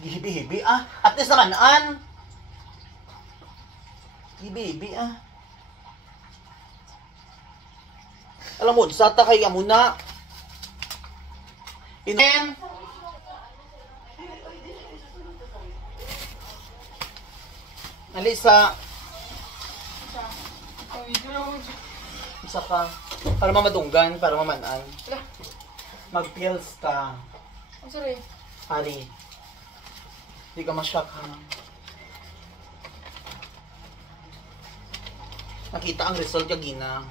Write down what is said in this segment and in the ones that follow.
Hibi-hibi ah. At least naman an. Hibi-hibi ah. Alam mo, sa takay mo na. Inem. Alisa. Isa ka. Para mamadunggan, para mamanaan. Mag-pills ka. Ang sorry. Hari. Hindi ka ma-shock ha. Nakita ang result kagina.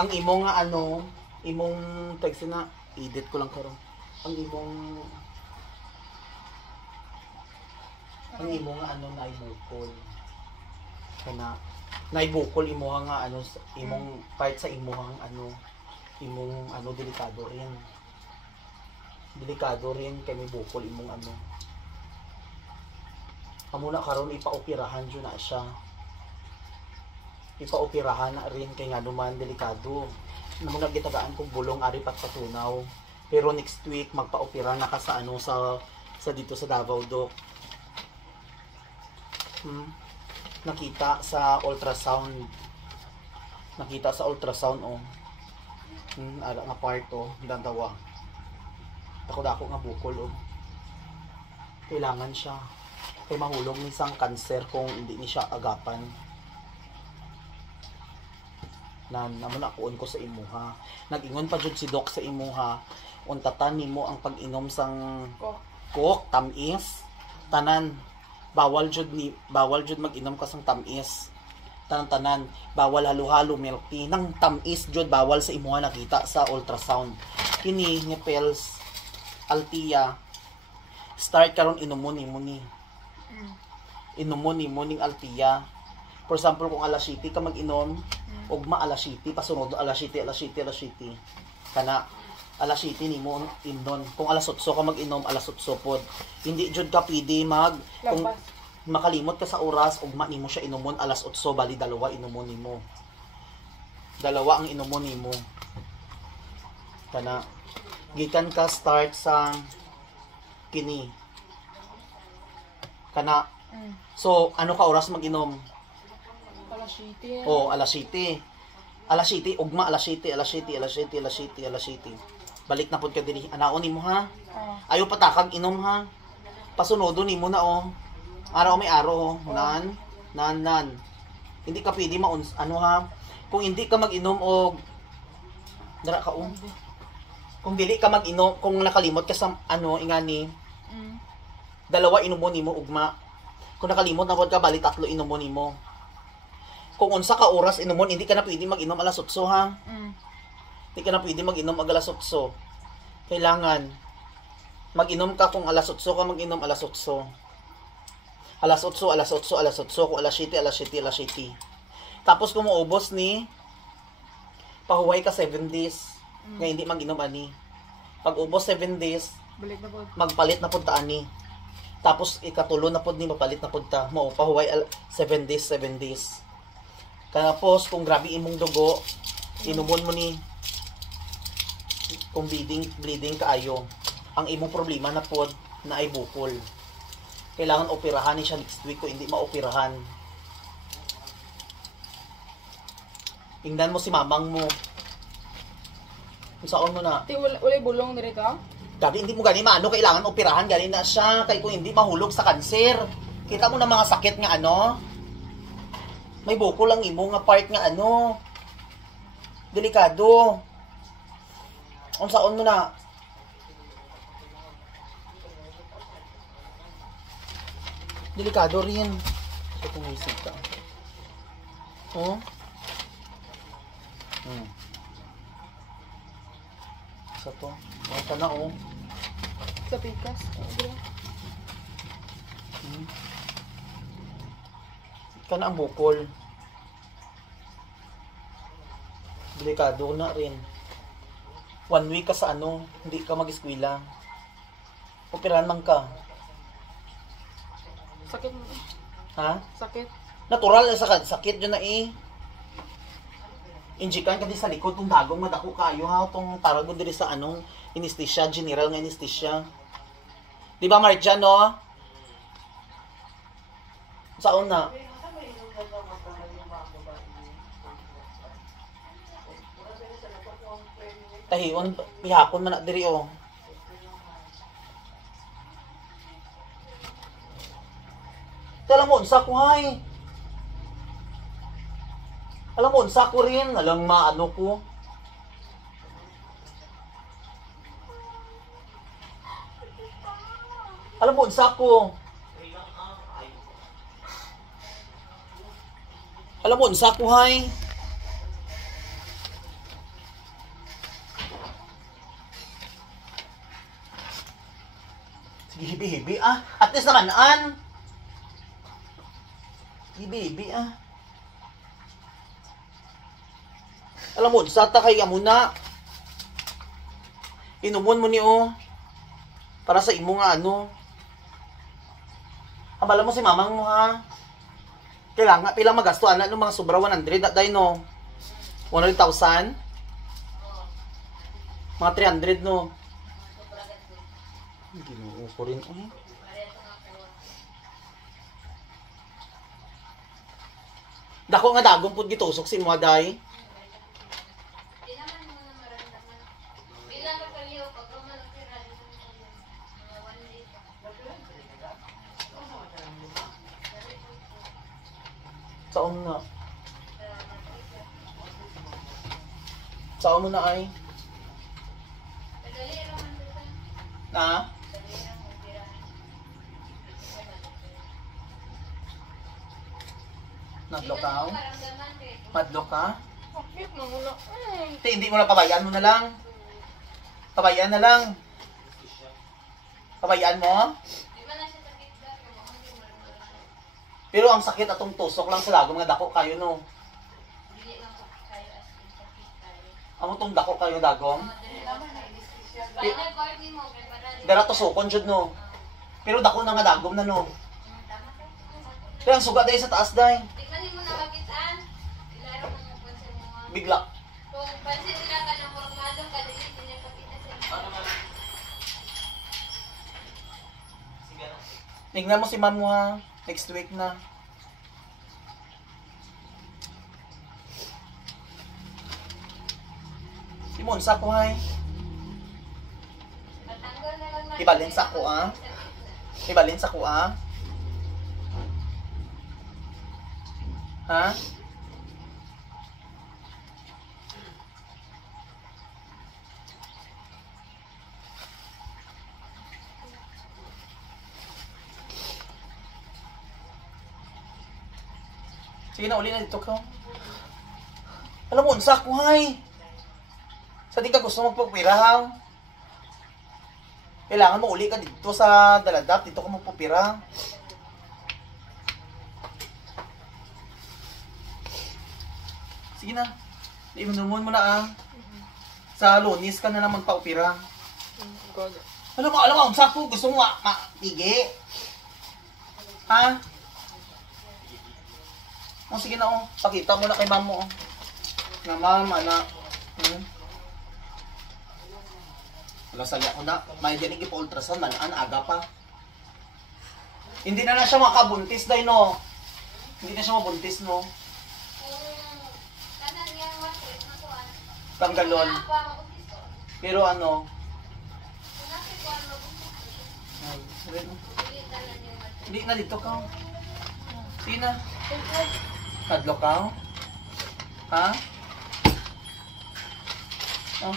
Ang imong nga ano, imong text na edit ko lang karon. Ang imong nga ano naibukol. Kana naibukol imo nga ano imong part sa imong ano delikado rin. Delikado rin kay may bukol imong ano. Amo na karon ipaoperahan jud na siya. Ipaoperahan na rin kay nga naman delikado. Amo na gitagaan kog bulong ari patunaw. Pero next week magpa-opera na ka sa ano sa dito sa Davao Doc. Nakita sa ultrasound. Nakita sa ultrasound oh. Ara nga part oh, dandawa. Dako-dako nga bukol oh. Kailangan siya. Kay mahulong ni isang cancer kung hindi ni siya agapan. Namo na kuon ko sa imuha. Nag-ingon pa jud si Doc sa imuha. Untatan nimo ang pag-inom sang coke, tamis, tanan. Bawal jud mag-inom ka sang tamis. Tanan-tanan, bawal halo-halo milk tea. Nang tamis jud bawal sa imuha nakita sa ultrasound. Kini nga pills Altia. Start karon inumon nimo ni. Inumon nimo ning Altia. For example, kung alas 7 ka mag-inom, ugma alas 7, pasunod alas 7. Kana alas 7 nimo inom. Kung alas 8 ka mag-inom, alas 8 pod. Hindi jud ka pwede kung makalimot ka sa oras, ugma nimo siya inumon alas 8, bali dalawa inumon nimo. Dalawa ang inumon nimo. Kana gikan ka start sa kini. Kana so ano ka oras mag-inom? Alas 7. Oh, alas 7. Alas 7, ugma alas 7. Balik na pod ka diri. Anaon nimo ha? Ayo patakag inom ha. Pasunodo nimo na oh. Araw may araw oh. Nan. Hindi ka pwede ano ha. Kung hindi ka mag-inom og dara ka oh. Kung dili ka mag-inom, kung nakalimot ka sa ano ingani. Dalawa inumon nimo ugma. Kung nakalimot na pod ka bali 3 inumon nimo. Kung unsa ka oras inumon, hindi ka na pwede mag-inom alas 8 ha. Hindi ka na pwede mag-inom alas 8. Kailangan mag-inom ka kung alas 8 ka mag-inom alas 8. Alas 8. Kung alas 7. Tapos kung maubos ni pahuway ka 7 days nga hindi mag-inom ani. Pag ubos 7 days, balik na pod. Magpalit na pod ta ani. Tapos ikatulo na pod ni mapalit na pod ta. Mao pahuway 7 days. Tapos kung grabe imong dugo, inumon mo ni kung bleeding kaayo. Ang imong problema na pod na ay bukol. Kailangan operahan ni siya next week kung hindi maoperahan. Tingnan mo si mamang mo. Kung saan mo na. Wala bulong dito? Gabi hindi mo gani maano, kailangan operahan gani na siya kay kung hindi mahulog sa kanser. Kita mo na mga sakit nga ano. May bukol lang imo nga part nga ano. Delikado. Unsaon mo na? Delikado rin. Ito kung isip ka. Oh. Sa to. Ito na oh. Sa pikas. Ito na ang bukol. Delikado na rin. 1 week ka sa ano, hindi ka mag-eskwela. Operahan man ka. Sakit mo. Ha? Sakit. Natural sa sakit yun na eh. Injikan ka di sa likod tong dagong madako kayo ha, tong tarago diri sa anong anesthesia, general nga anesthesia. Di ba Marjan no? Saan na? Tahiyon, pihapon man na diri oh. Alam mo, unsa ko hay. Alam mo, unsa ko rin. Alam maano ko. Alam mo, unsa ko. Alam mo, unsa ko hay. Sige, hibi-hibi ah. At least naman an. Hibi-hibi ah. Alam mo, sa kay amuna. Inumon mo ni o. Para sa imo nga ano. Abala mo si mamang mo ha. Kailangan, pilang magasto anak ng mga sobra 100 at dahil no. 100,000. Mga 300 no. Ginoo ko rin eh. Dako nga dagong pud gitusok si mo day. Saan na? Saan mo na ay? Na? Naglokaw? Madloka? Bakit na wala? Hindi mo na pabayaan mo na lang. Pabayaan na lang. Pabayaan mo? Pero ang sakit atong tusok lang sa lagom nga dako kayo no. Amo tong dako kayo dagom? Dara tusokon jud no. Pero dako na nga dagom na no. Pero ang suga day sa taas day. Bigla. Tingnan mo si ma'am mo ha. Next week na. Simon, sa ko hay. Ibalin sa ko ah. Ibalin sa ko ah. Ha? Sige na, uli na dito ka. Alam mo, unsa ko hay. Sa di ka gusto magpapira. Kailangan mo uli ka dito sa daladap. Dito ka magpapira. Sige na. Imunumon mo na ah. Sa Lunis ka na lang magpa-opera. Alam mo, unsa ko. Gusto mo maigi. Ha? Oh, sige na oh. Pakita mo na kay ma'am mo oh. Nga ma'am, anak. Wala salya ko na. May dinig ipa-ultrasound man. Aga pa. Hindi na siya makabuntis dahil no. Hindi na siya mabuntis no. Tanggalon. Pero ano. Hindi na dito ka. Sige na. Kadlo ka? Ha? Oh.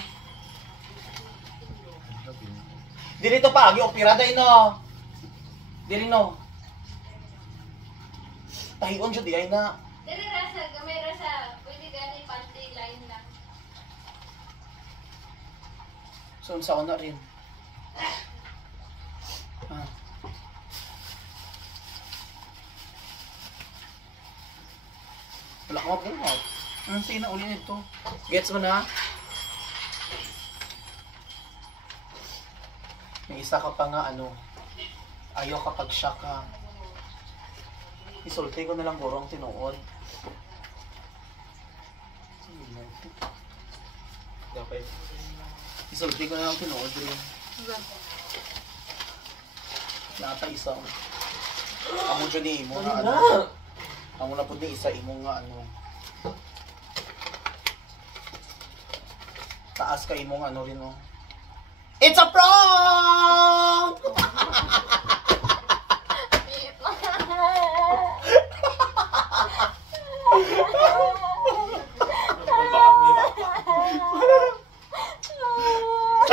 Dili to pa, gi-opera day no. Dili no. Tahion jud di ay na. Dili rasa, gamay rasa, pwede gani panty line lang. So sa una rin. Ah. Wala ka mabuhat. Sige na, uli nito. Gets mo na? May isa ka pa nga, ano, ayaw kapag siya ka. Isulti ko na lang guro ang tinuod. Sige na. Dapat. Isulti ko na lang tinood rin. Nata isa. Amo dyan ni imo nga ano. Amo na po ni isa imo nga ano. Taas ka imo nga ano rin oh. It's a prank!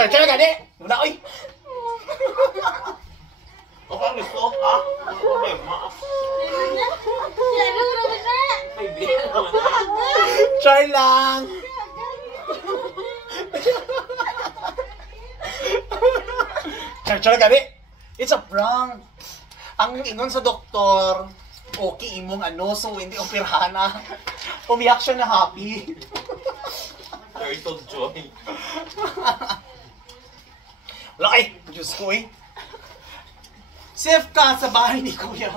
Cari gani? Muna oy. O kang gusto, ha? Ano problema? May biyan naman na. Try lang. Cari gani? It's a prank. Ang ingon sa doktor, okay imong ano, so hindi operahan na. Umiyak siya na happy. Turtle joy. Wala eh, Diyos ko eh. Safe ka sa bahay ni Kuya.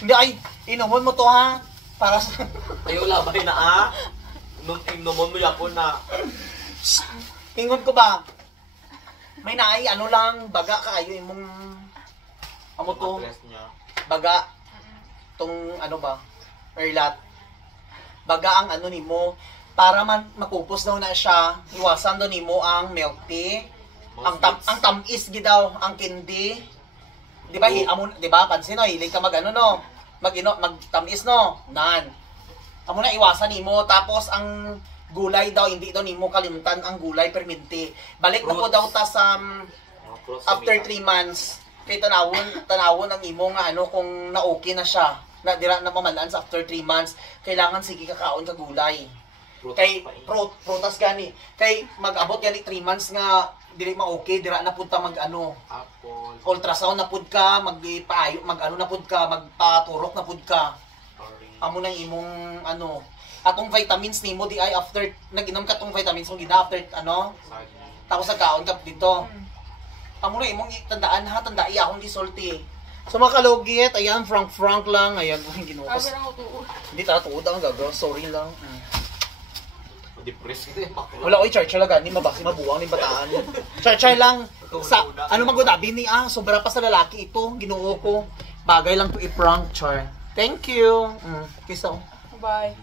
Hindi ay, inuman mo to ha. Para sa... Ayaw labay na, ah. Inomon mo yapon na. Ingon ko ba? May naay, ano lang, baga kaayo imong... Amo to, Matres niya. baga. Tong ano ba? Erlat. Baga ang ano nimo. Para makupos daw na siya, iwasan daw nimo ang milk tea. Ang tamis gi daw, ang candy. Di ba, di ba, pansin no, hilig ka mag ano no, mag-tamis no, nan. Amo na iwasan nimo, tapos ang gulay daw, hindi daw nimo kalimutan ang gulay perminti. Balik na po daw ta sa after 3 months. Kay tanawon ang imo nga ano kung na-okay na siya. Na dira na mamalaan sa after 3 months, kailangan sige kakaon ka gulay. Kay prutas gani. Kay mag-abot gani 3 months nga dili ma-okay, dira na punta mag ano. Apple. Ultrasound na pud ka, magpaayo, mag ano na pud ka, magpaturok na pud ka. Amo nang imong ano, atong vitamins nimo di ay after nag-inom ka tong vitamins mo gina after ano, tapos nagkaon ka dito. Amo na imong tandaan ha, tandai akong gisulti. So mga kalugit, ayan, frank lang, ayan, ginukas. Sabi lang ako tuod. Hindi tatuod ang gagaw, sorry lang. Depressed ka eh. Wala, oy, char lang, ni mabasi mabuwang ni bataan. Char lang, sa, ano magudabi ni, sobra pa sa lalaki ito, ginuo ko. Bagay lang to i-prank, char. Thank you. Kiss ako. Bye.